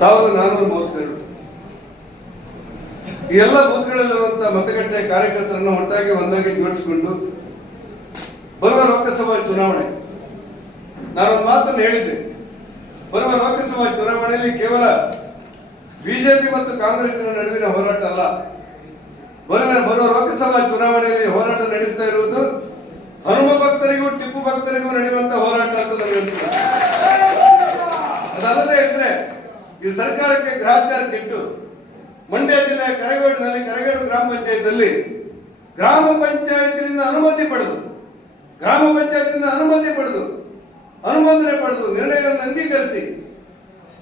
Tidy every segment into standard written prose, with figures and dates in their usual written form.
1432. ಈ ಎಲ್ಲ ಬೂತ್ಗಳಲ್ಲಿರುವಂತಹ ಮತಗಟ್ಟೆ ಕಾರ್ಯಕರ್ತರನ್ನು ಒಟ್ಟಾಗಿ ಒಂದಾಗಿ ಜೋಡಿಸಿಕೊಂಡು ಬರುವ ಲೋಕಸಭಾ ಚುನಾವಣೆ, ನಾನೊಂದು ಮಾತನ್ನು ಹೇಳಿದ್ದೆ, ಬರುವ ಲೋಕಸಭಾ ಚುನಾವಣೆಯಲ್ಲಿ ಕೇವಲ ಬಿಜೆಪಿ ಮತ್ತು ಕಾಂಗ್ರೆಸ್ನ ನಡುವಿನ ಹೋರಾಟ ಅಲ್ಲ, ಬರುವ ಲೋಕಸಭಾ ಚುನಾವಣೆಯಲ್ಲಿ ಹೋರಾಟ ನಡೀತಾ ಇರುವುದು ಹನುಮ ಭಕ್ತರಿಗೂ ಟಿಪ್ಪು ಭಕ್ತರಿಗೂ ನಡೆಯುವಂತಹ ಹೋರಾಟ ಅಂತ ನಮಗೆ ಅನಿಸುತ್ತೆ. ಅದಲ್ಲದೆ ಇದ್ರೆ ಈ ಸರ್ಕಾರಕ್ಕೆ ಗ್ರಾಚಾರ ಕೆಟ್ಟು ಮಂಡ್ಯ ಜಿಲ್ಲೆಯ ಕರಗೋಡಿನಲ್ಲಿ ಕರಗೋಡು ಗ್ರಾಮ ಪಂಚಾಯತ್ನಲ್ಲಿ ಗ್ರಾಮ ಪಂಚಾಯತಿನಿಂದ ಅನುಮತಿ ಪಡೆದು ಅನುಮೋದನೆ ಪಡೆದು ನಿರ್ಣಯವನ್ನು ಅಂಗೀಕರಿಸಿ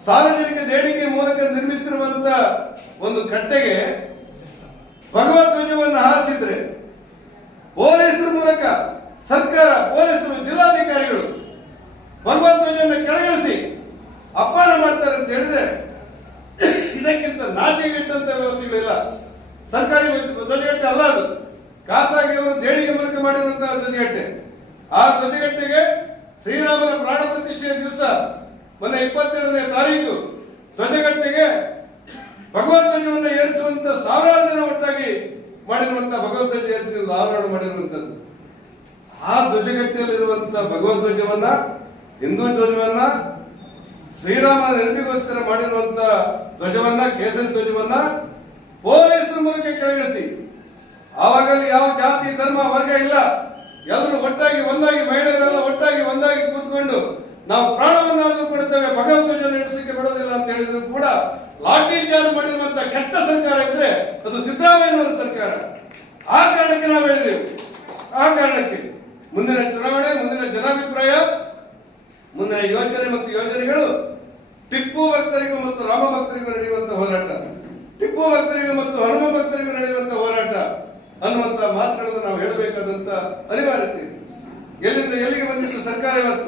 ಸಾರ್ವಜನಿಕ ದೇಣಿಗೆ ಮೂಲಕ ನಿರ್ಮಿಸಿರುವಂತಹ ಒಂದು ಕಟ್ಟೆಗೆ ಭಗವತ್ ಧ್ವಜವನ್ನು ಹಾರಿಸಿದ್ರೆ ಪೊಲೀಸರ ಮೂಲಕ ಸರ್ಕಾರ, ಪೊಲೀಸರು, ಜಿಲ್ಲಾಧಿಕಾರಿಗಳು ಭಗವತ್ ಧ್ವಜವನ್ನು ಕೆಳಗಿಳಿಸಿ ಅಪಮಾನ ಮಾಡ್ತಾರೆ ಅಂತ ಹೇಳಿದ್ರೆ ಇದಕ್ಕಿಂತ ನಾಚಿಕೆಗೆಟ್ಟಂತ ವ್ಯವಸ್ಥೆಗಳಿಲ್ಲ. ಸರ್ಕಾರಿ ಧ್ವಜಗಟ್ಟೆ ಅಲ್ಲ ಅದು, ಖಾಸಗಿ ಅವರು ದೇಣಿಗೆ ಮೂಲಕ ಮಾಡಿರುವಂತಹ ಧ್ವಜಗಟ್ಟೆ. ಆ ಧ್ವಜಗಟ್ಟೆಗೆ ಶ್ರೀರಾಮನ ಪ್ರಾಣ ಪ್ರತಿಷ್ಠೆಯ ದಿವಸ ಮೊನ್ನೆ 22ನೇ ತಾರೀಕು ಧ್ವಜಗಟ್ಟೆಗೆ ಭಗವತ್ ಧ್ವಜವನ್ನು ಏರಿಸುವಂತ ಸಾವಿರಾರು ಜನ ಒಟ್ಟಾಗಿ ಮಾಡಿರುವಂತಹ ಭಗವತ್ ಧ್ವಜ ಏರಿಸಿ ಆವರಣ ಮಾಡಿರುವಂತದ್ದು. ಆ ಧ್ವಜಗಟ್ಟೆಯಲ್ಲಿರುವಂತಹ ಭಗವತ್ ಧ್ವಜವನ್ನ, ಹಿಂದೂ ಧ್ವಜವನ್ನ, ಶ್ರೀರಾಮನ ನೆನಪಿಗೋಸ್ಕರ ಮಾಡಿರುವಂತ ಧ್ವಜವನ್ನ, ಕೇಸರಿ ಧ್ವಜವನ್ನ ಪೊಲೀಸರ ಮೂಲಕ ಕೆಳಗಿಳಿಸಿ, ಆವಾಗಲ್ಲಿ ಯಾವ ಜಾತಿ ಧರ್ಮ ವರ್ಗ ಇಲ್ಲ, ಎಲ್ಲರೂ ಒಟ್ಟಾಗಿ ಒಂದಾಗಿ, ಮಹಿಳೆಯರೆಲ್ಲ ಒಟ್ಟಾಗಿ ಒಂದಾಗಿ ಕೂತ್ಕೊಂಡು ನಾವು ಪ್ರಾಣವನ್ನಾದರೂ ಕೊಡುತ್ತೇವೆ, ಭಗವತ್ ಧ್ವಜ ನಡೆಸಲಿಕ್ಕೆ ಬಿಡೋದಿಲ್ಲ ಅಂತ ಹೇಳಿದ್ರು ಕೂಡ ಲಾಠಿ ಚಾರ್ಜ್ ಮಾಡಿರುವಂತಹ ಕೆಟ್ಟ ಸರ್ಕಾರ ಇದ್ರೆ ಅದು ಸಿದ್ದರಾಮಯ್ಯನವರ ಸರ್ಕಾರ. ಆ ಕಾರಣಕ್ಕೆ ನಾವು ಹೇಳಿದೆವು, ಆ ಕಾರಣಕ್ಕೆ ಮುಂದಿನ ಚುನಾವಣೆ, ಮುಂದಿನ ಜನಾಭಿಪ್ರಾಯ, ಮುಂದಿನ ಯೋಚನೆ ಮತ್ತು ಯೋಜನೆಗಳು ಟಿಪ್ಪು ಭಕ್ತರಿಗೂ ಮತ್ತು ರಾಮ ಭಕ್ತರಿಗೂ ನಡೆಯುವಂತಹ ಹೋರಾಟ, ಟಿಪ್ಪು ಭಕ್ತರಿಗೂ ಮತ್ತು ಹನುಮ ಭಕ್ತರಿಗೂ ನಡೆಯುವಂತಹ ಹೋರಾಟ ಅನ್ನುವಂತಹ ಮಾತುಗಳನ್ನು ನಾವು ಹೇಳಬೇಕಾದಂತ ಅನಿವಾರ್ಯತೆ ಇದೆ. ಎಲ್ಲಿಂದ ಎಲ್ಲಿಗೆ ಬಂದಿತ್ತು ಸರ್ಕಾರ ಇವತ್ತು?